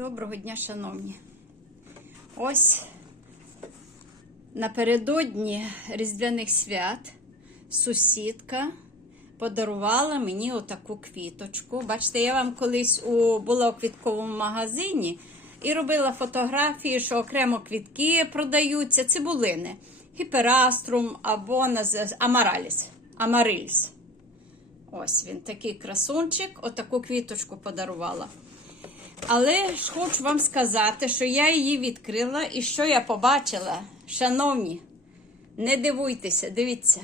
Доброго дня, шановні. Ось напередодні Різдвяних свят сусідка подарувала мені отаку квіточку. Бачите, я вам колись у, була у квітковому магазині і робила фотографії, що окремо квітки продаються, цибулини, гіпераструм або амараліс. Амарильс. Ось він такий красунчик, отаку квіточку подарувала. Але ж хочу вам сказати, що я її відкрила і що я побачила. Шановні, не дивуйтеся, дивіться.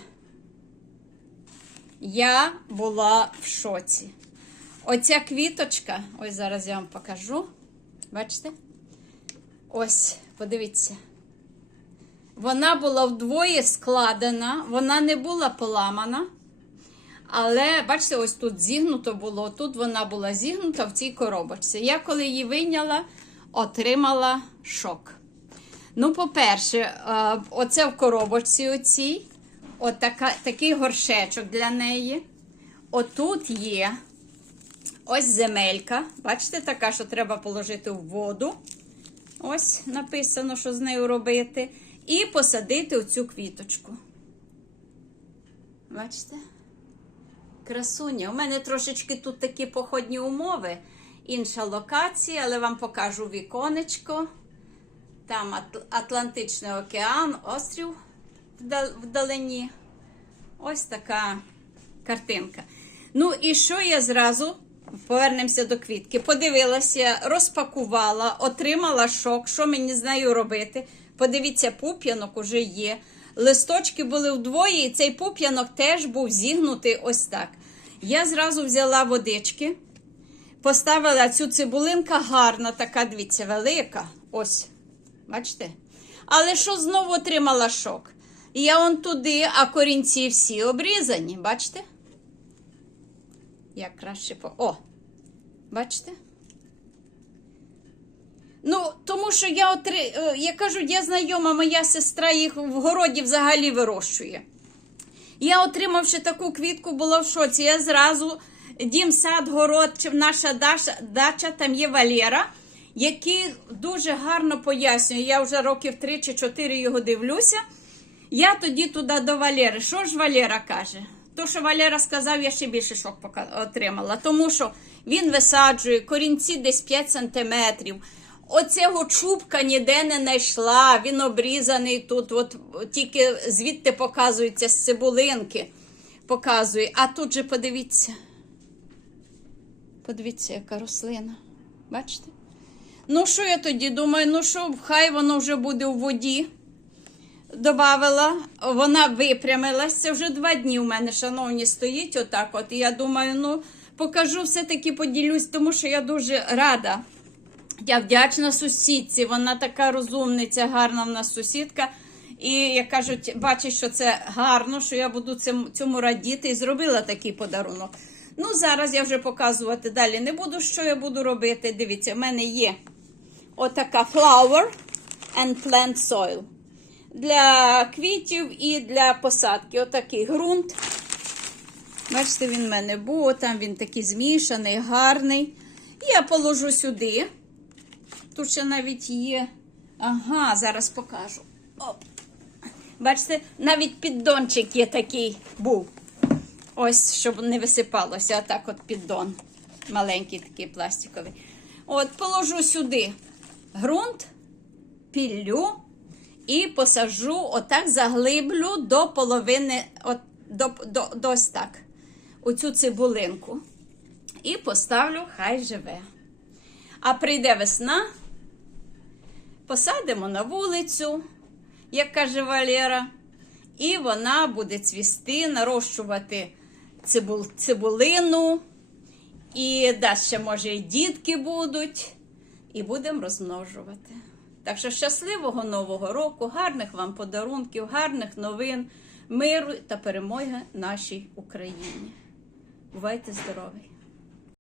Я була в шоці. Оця квіточка, ось зараз я вам покажу. Бачите? Ось, подивіться. Вона була вдвоє складена, вона не була поламана. Але бачите, ось тут зігнуто було. Тут вона була зігнута в цій коробочці. Я коли її вийняла, отримала шок. Ну, по-перше, е, оце в коробочці оцій, отака, такий горшечок для неї. Отут є ось земелька. Бачите, така, що треба положити в воду. Ось написано, що з нею робити. І посадити оцю квіточку. Бачите? Красуня. У мене трошечки тут такі походні умови. Інша локація, але вам покажу віконечко. Там Атлантичний океан, острів вдалині. Ось така картинка. Ну, і що я зразу повернемося до квітки. Подивилася, розпакувала, отримала шок. Що мені з нею робити? Подивіться, пуп'янок уже є. Листочки були вдвоє, і цей пуп'янок теж був зігнутий ось так. Я зразу взяла водички, поставила цю цибулинка гарна, така, дивіться, велика. Ось. Бачите? Але що знову отримала шок? Я он туди, а корінці всі обрізані. Бачите? Як краще по. О! Бачите? Ну, тому що я отри... е, я кажу, я знайома, моя сестра їх в городі взагалі вирощує. Я, отримавши таку квітку, була в шоці. Я зразу дім, сад, город, наша дача, дача, там є Валера, який дуже гарно пояснює. Я вже років 3 чи 4 його дивлюся. Я тоді туди до Валери. Що ж Валера каже? То, що Валера сказав, я ще більше шок отримала. Тому що він висаджує корінці десь 5 сантиметрів. Оцього чубка ніде не знайшла. Він обрізаний тут. От тільки звідти показується з цибулинки. Показує. А тут же подивіться. Подивіться, яка рослина. Бачите? Ну, що я тоді думаю? Ну що, хай воно вже буде у воді добавила, вона випрямилась. Це вже два дні у мене, шановні, стоїть отак. От. І я думаю, ну покажу, все-таки поділюсь, тому що я дуже рада. Я вдячна сусідці, вона така розумниця, гарна в нас сусідка. І як кажуть, бачить, що це гарно, що я буду цим, цьому радіти і зробила такий подарунок. Ну, зараз я вже показувати далі не буду, що я буду робити. Дивіться, в мене є отака flower and plant soil для квітів і для посадки. Отакий ґрунт. Бачите, він в мене був, там він такий змішаний, гарний. Я положу сюди. Тут ще навіть є. Ага, зараз покажу. Оп. Бачите, навіть піддончик є такий був. Ось, щоб не висипалося. Отак от піддон. Маленький такий пластиковий. От, положу сюди ґрунт, піллю і посажу, отак заглиблю до половини, от, до, до, до ось так, оцю цибулинку. І поставлю, хай живе. А прийде весна, посадимо на вулицю, як каже Валера, і вона буде цвісти, нарощувати цибул, цибулину. І да, ще, може, і дітки будуть, і будемо розмножувати. Так що щасливого Нового року, гарних вам подарунків, гарних новин, миру та перемоги нашій Україні. Бувайте здорові!